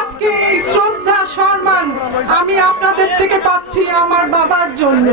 আজকে এই শ্রদ্ধা সম্মান আমি আপনাদের থেকে পাচ্ছি আমার বাবার জন্য।